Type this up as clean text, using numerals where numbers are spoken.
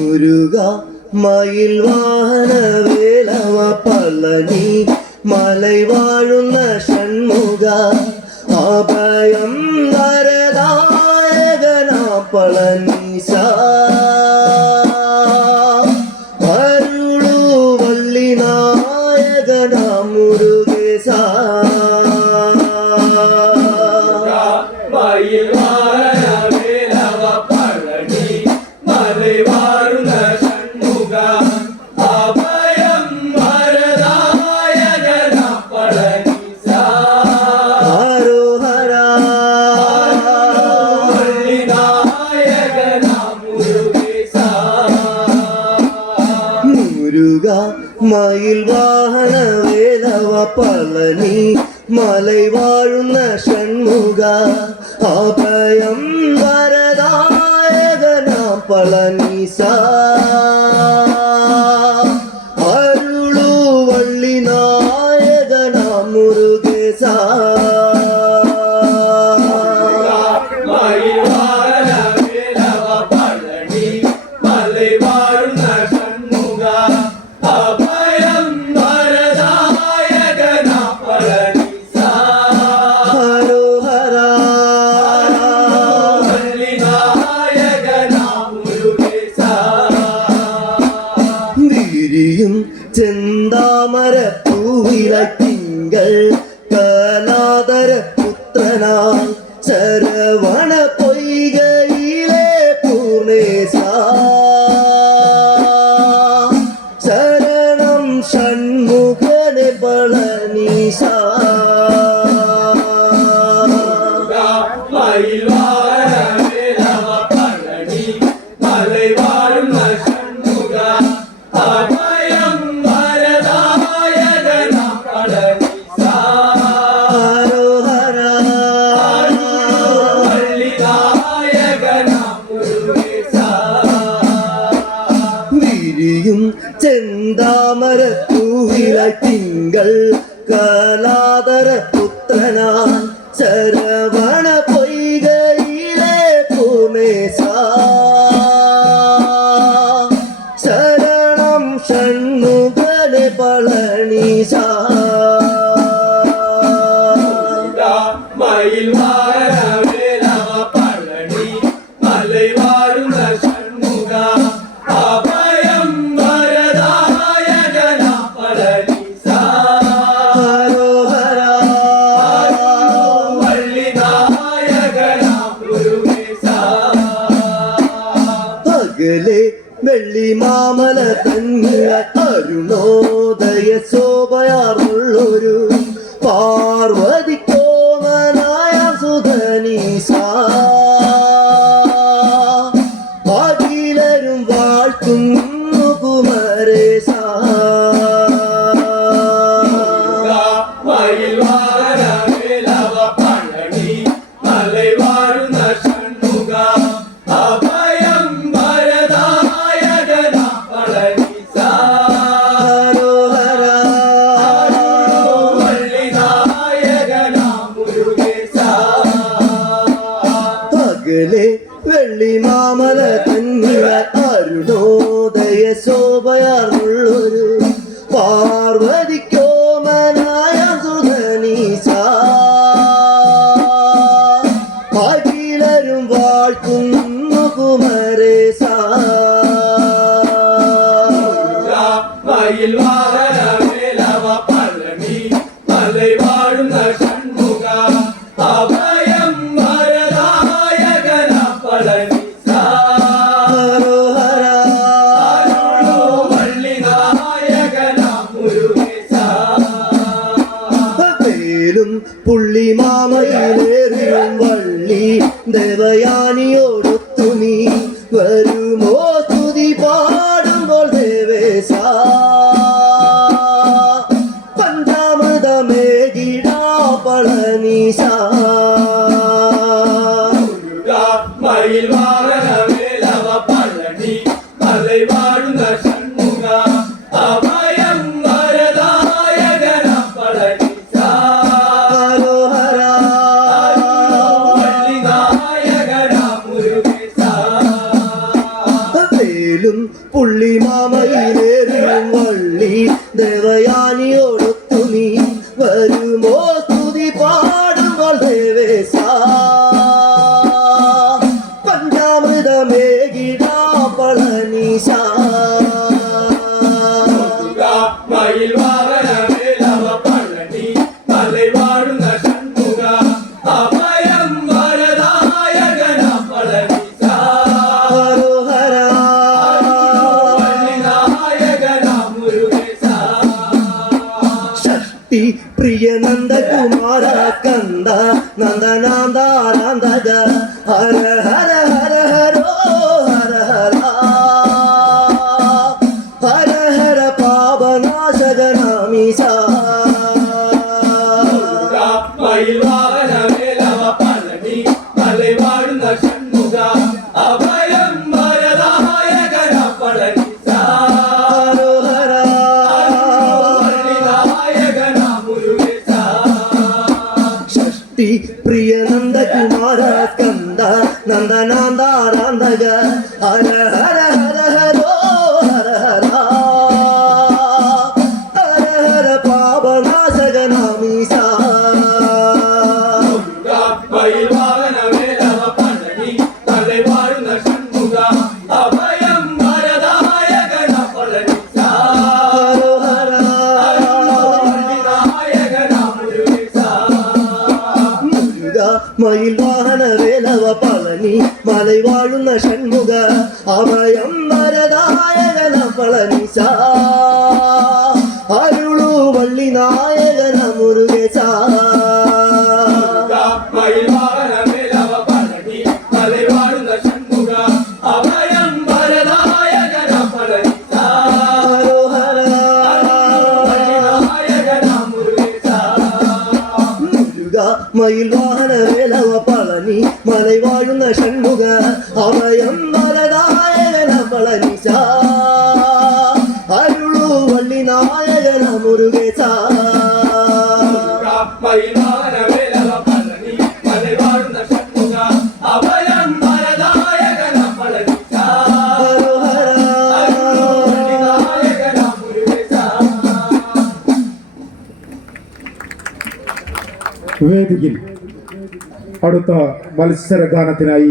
മുരുക മയിൽ വാഹന വേലവ പളനി മലൈ വാഴുന്ന ഷൺമുഖ അഭയം വരദായകനാ പളനീശ അരുളു വള്ളി നായകനാ മുരുകേശ മയിൽ വാഹന വേലവ പളനി മലൈ വാഴുന്ന ഷൺമുഖ അഭയം വരദായകനാ പളനീശ അരുളു വള്ളി നായകനാ മുരുകേശ ചെന്താമര പൂവില തിങ്കൾ കലാധര പുത്രനായി ശരവണ പൊയ്കയിലെ പൂർണേശ ശരണം ഷൺമുഖനെ പളനീശ ചെന്താമര പൂവില തിങ്കൾ കലാധര പുത്രനായി ശരവണ പൊയ്കയിലെ പൂർണേശ ശരണം ഷൺമുഖനെ പളനീശ വെള്ളി മാമല തന്നില അരുണോദയ ശോഭയാർന്നുള്ളൊരു പാർവതിക്കോമനായ സുധനീശ അഖിലരും വാഴ്ത്തുന്നു കുമരേശ വെള്ളി മാമല തന്നില അരുണോദയ ശോഭയാർന്നുള്ളൊരു പാർവതിക്കോമനായ സുധനീശ അഖിലരും വാഴ്ത്തുന്നു കുമരേശ പുള്ളി മാമയിലേറിയും വള്ളി ദേവയാനിയോടൊത്തു നീ വരുമോ സ്തുതി പാടുമ്പോൾ ദേവേശ പഞ്ചാമൃതമേകിടാ പളനീശ പ്രിയ നന്ദകുമാര കന്ദ നന്ദനാന്ദാനന്ദജ ഹര ഹര ഹര ഹരോ ഹര ഹര ഹര ഹര പാപനാശകനാമീശ അഭയം വരദായകന പളനിസ പ്രിയ നന്ദകുമാര കന്ദ നന്ദനാന്ദാനന്ദജ ഹര ഹര ഹര ഹരോ ഹര ഹര ഹര ഹര പാപനാശകനാമീശ അഭയം വരദായകന പളനിസ മയിൽ വാഹന വേലവ പളനി മലൈ വാഴുന്ന ഷൺമുഖ അഭയം വരദായകന പളനിസ അരുളു വള്ളി നായകന മുരുകേശ അഭയം വരദായകന പളനിസ മയിൽ വാഹന വേലവ പളനി മലൈ വാഴുന്ന ഷൺമുഖ അഭയം വരദായകന പളനിസ അരുളു വള്ളി നായകന മുരുകേശ അഭയം വരദായകന പളനിസ വേദിയിൽ അടുത്ത മത്സര ഗാനത്തിനായി